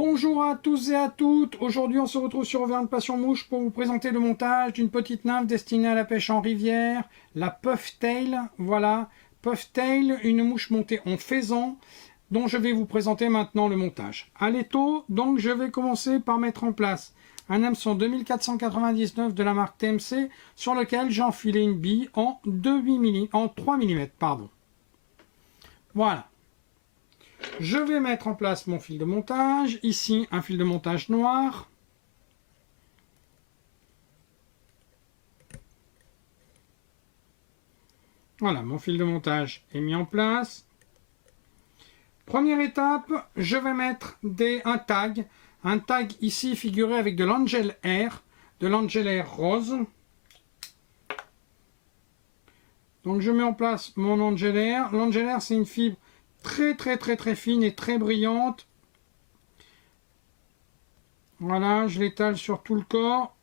Bonjour à tous et à toutes, aujourd'hui on se retrouve sur Auvergne Passion Mouche pour vous présenter le montage d'une petite nymphe destinée à la pêche en rivière, la Pufftail, voilà, Pufftail, une mouche montée en faisan, dont je vais vous présenter maintenant le montage. À l'étau, donc je vais commencer par mettre en place un hameçon 2499 de la marque TMC sur lequel j'ai enfilé une bille en 3 mm, pardon. Voilà. Je vais mettre en place mon fil de montage. Ici, un fil de montage noir. Voilà, mon fil de montage est mis en place. Première étape, je vais mettre un tag. Un tag ici figuré avec de l'Angel Air rose. Donc je mets en place mon Angel Air. L'Angel Air, c'est une fibre très fine et très brillante. Voilà, je l'étale sur tout le corps.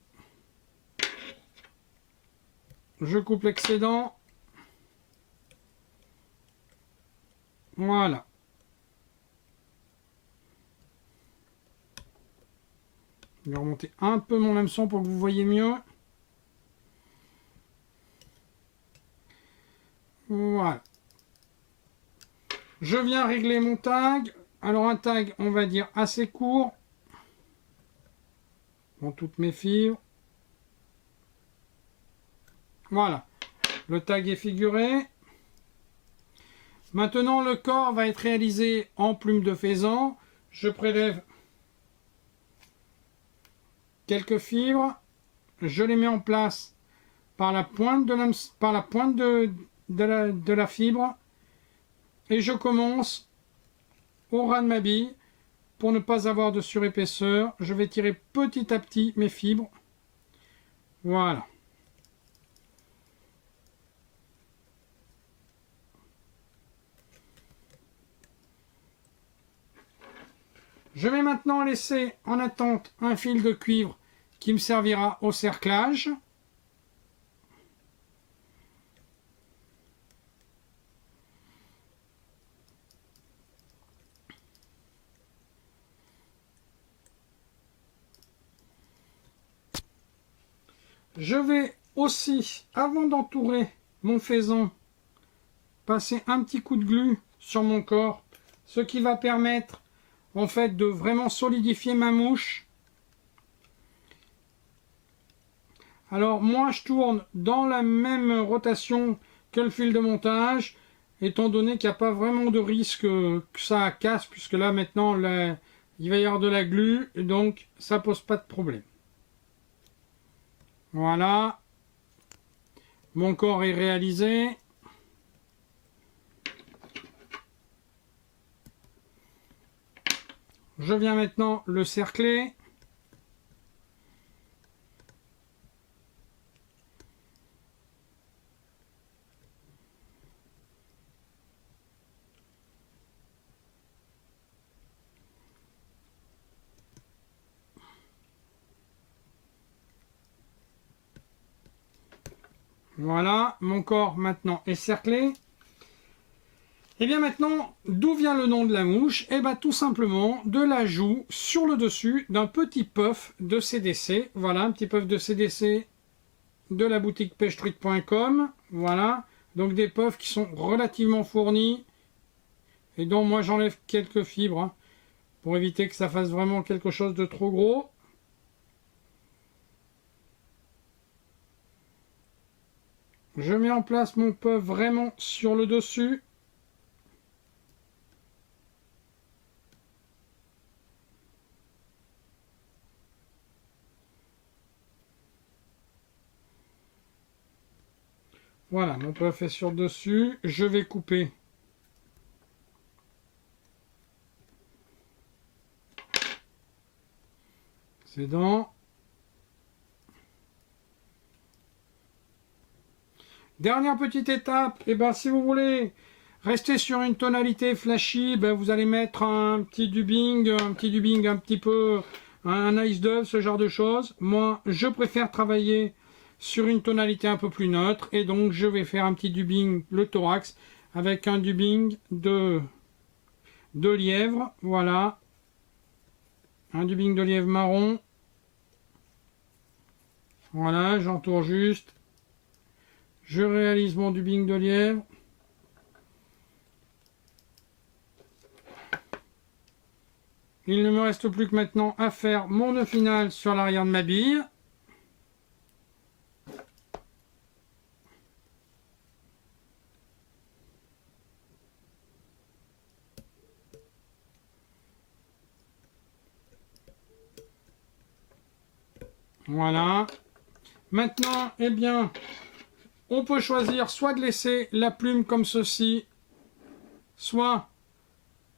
Je coupe l'excédent. Voilà. Je vais remonter un peu mon hameçon pour que vous voyez mieux. Voilà. Je viens régler mon tag. Alors un tag, on va dire assez court. Dans toutes mes fibres. Voilà. Le tag est figuré. Maintenant, le corps va être réalisé en plume de faisan. Je prélève quelques fibres. Je les mets en place par la pointe de la fibre. Et je commence au ras de ma bille. Pour ne pas avoir de surépaisseur, je vais tirer petit à petit mes fibres. Voilà. Je vais maintenant laisser en attente un fil de cuivre qui me servira au cerclage. Je vais aussi, avant d'entourer mon faisan, passer un petit coup de glu sur mon corps, ce qui va permettre en fait de vraiment solidifier ma mouche. Alors moi je tourne dans la même rotation que le fil de montage, étant donné qu'il n'y a pas vraiment de risque que ça casse, puisque là maintenant il va y avoir de la glu, donc ça pose pas de problème. Voilà, mon corps est réalisé. Je viens maintenant le cercler. Voilà, mon corps maintenant est cerclé. Et bien maintenant, d'où vient le nom de la mouche? Et bien tout simplement de l'ajout sur le dessus d'un petit puff de CDC. Voilà, un petit puff de CDC de la boutique pêchetrite.com. Voilà, donc des puffs qui sont relativement fournis et dont moi j'enlève quelques fibres hein, pour éviter que ça fasse vraiment quelque chose de trop gros. Je mets en place mon puff vraiment sur le dessus. Voilà, mon puff est sur le dessus. Je vais couper ces dents. Dernière petite étape, et ben si vous voulez rester sur une tonalité flashy, ben vous allez mettre un petit dubbing un petit peu, un ice dove, ce genre de choses. Moi, je préfère travailler sur une tonalité un peu plus neutre, et donc je vais faire un petit dubbing le thorax, avec un dubbing de lièvre, voilà. Un dubbing de lièvre marron. Voilà, j'entoure juste. Je réalise mon dubbing de lièvre. Il ne me reste plus que maintenant à faire mon nœud final sur l'arrière de ma bille. Voilà. Maintenant, eh bien, on peut choisir soit de laisser la plume comme ceci, soit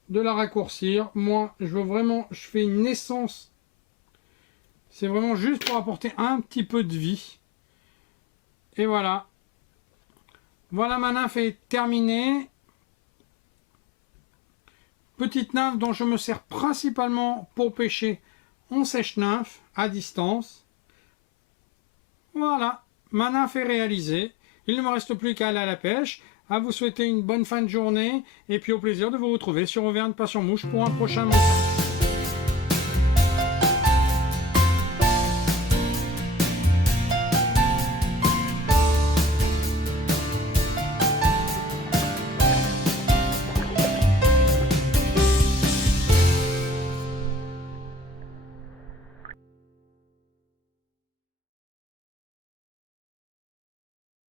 de la raccourcir. Moi, je fais une naissance. C'est vraiment juste pour apporter un petit peu de vie. Et voilà. Voilà, ma nymphe est terminée. Petite nymphe dont je me sers principalement pour pêcher en sèche-nymphe à distance. Voilà, ma nymphe est réalisée. Il ne me reste plus qu'à aller à la pêche. À vous souhaiter une bonne fin de journée et puis au plaisir de vous retrouver sur Auvergne Passion Mouche pour un prochain montage.